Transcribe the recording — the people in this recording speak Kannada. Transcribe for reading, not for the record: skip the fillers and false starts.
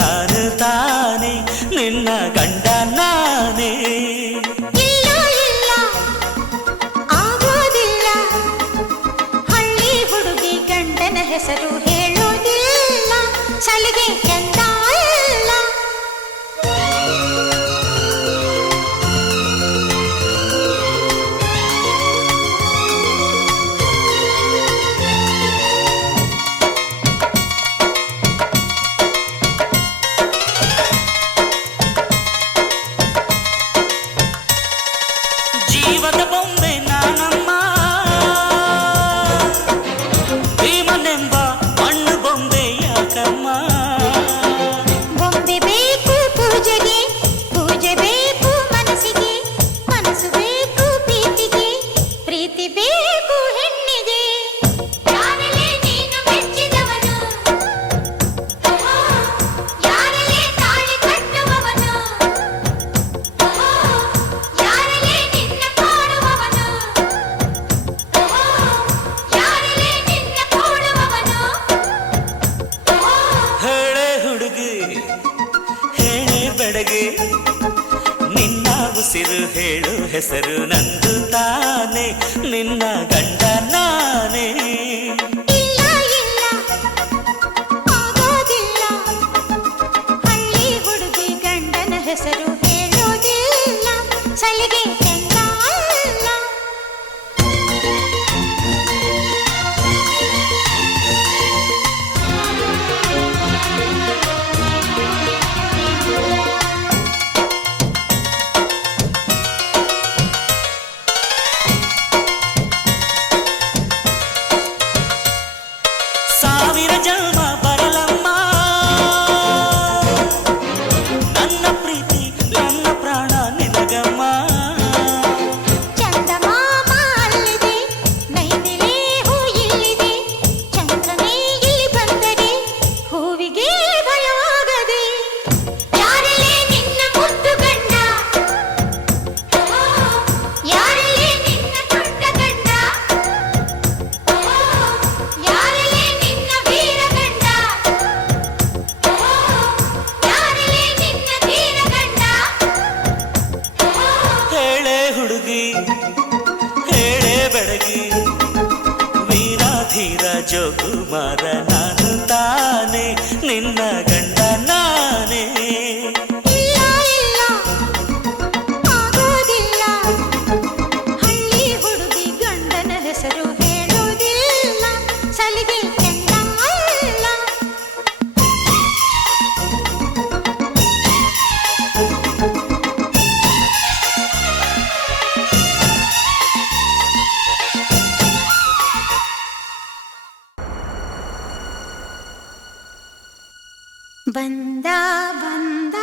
ನಾನು ತಾನೇ ನಿನ್ನ ಗಂಡ ನಾನೇ. ಇಲ್ಲ ಇಲ್ಲ ಆಗೋದಿಲ್ಲ, ಹಳ್ಳಿ ಹುಡುಗಿ ಗಂಡನ ಹೆಸರು ಹೇಳೋದಿಲ್ಲ, ಸಲಿಗೆ ಚಂದ ಇಲ್ಲ. ಜೀವದ ಬೊಂಬೆ ನಾನಮ್ಮ, ಭೀಮನೆಂಬ ಮಣ್ಣು ಬೊಂಬೆ ಯಾಕಮ್ಮ. ಬೊಂಬೆ ಬೇಕು ಪೂಜೆಗೆ, ಪೂಜೆ ಬೇಕು ಮನಸ್ಸಿಗೆ, ಮನಸ್ಸು ಬೇಕು ಪ್ರೀತಿಗೆ, ಪ್ರೀತಿ ಬೇಕು ಹೆಣ್ಣಿಗೆ. ಯಾರಲ್ಲೇ ನೀನು ಮೆಚ್ಚಿದವನು, ಯಾರಲ್ಲೇ ತಾಳಿ ಕಟ್ಟುವವನು, ಯಾರಲ್ಲೇ ನಿನ್ನ ಕಾಡುವವನು, ಯಾರಲ್ಲೇ ನಿನ್ನ ಕೂಡುವವನು. ಹೇಳೆ ಹುಡುಗಿ ಹೇಳೆ ಬೆಡಗೆ, ನಿನ್ನ ಉಸಿರು ಹೇಳು ಹೆಸರು ನಂದು ತಾನೆ ನಿನ್ನ ಗಂಡ ನಾನೇ. ಇಲ್ಲ ಇಲ್ಲ ಆಗೋದಿಲ್ಲ, ಹಳ್ಳಿ ಹುಡುಗಿ ಗಂಡನ ಹೆಸರು ಹೇಳೋದಿಲ್ಲ, ಸಲಿಗೆ ಚಂದ ಇಲ್ಲ. ಸಾವಿರ ಜನ್ಮ ಬರಲಮ್ಮ, ನನ್ನ ಪ್ರೀತಿ ನನ್ನ ಪ್ರಾಣ ನಿನಗಮ್ಮ. ಚಂದಮಾಮ ಅಲ್ಲಿದೆ, ನೈದಿಲೆ ಹೂ ಇಲ್ಲಿದೆ, ಚಂದ್ರನೇ ಇಲ್ಲಿ ಬಂದರೆ ಹೂವಿಗೆ ಭಯವಾಗದೆ. ಯಾರಲ್ಲೇ ನಿನ್ನ ಮುದ್ದು ಗಂಡ, ಯಾರಲ್ಲೇ ನಿನ್ನ ದೊಡ್ಡ ಗಂಡ, ಯಾರಲ್ಲೇ ನಿನ್ನ ವೀರ ಗಂಡ, ಯಾರಲ್ಲೇ ನಿನ್ನ ಧೀರ ಗಂಡ. ಹೇಳೆ ಹುಡುಗಿ ಹೇಳೆ ಬೆಡಗಿ, ವೀರಾಧೀರ ಜೋಕುಮಾರ ನಾನು ತಾನೆ ನಿನ್ನ ಗಂಡ ನಾನೇ. ಇಲ್ಲ ಇಲ್ಲ ಆಗೋದಿಲ್ಲ, ಹಳ್ಳಿ ಹುಡುಗಿ ಗಂಡನ ಹೆಸರು ಹೇಳೋದಿಲ್ಲ, ಸಲಿಗೆ ಚಂದ ಇಲ್ಲ. ಬಂದ ಬಂದ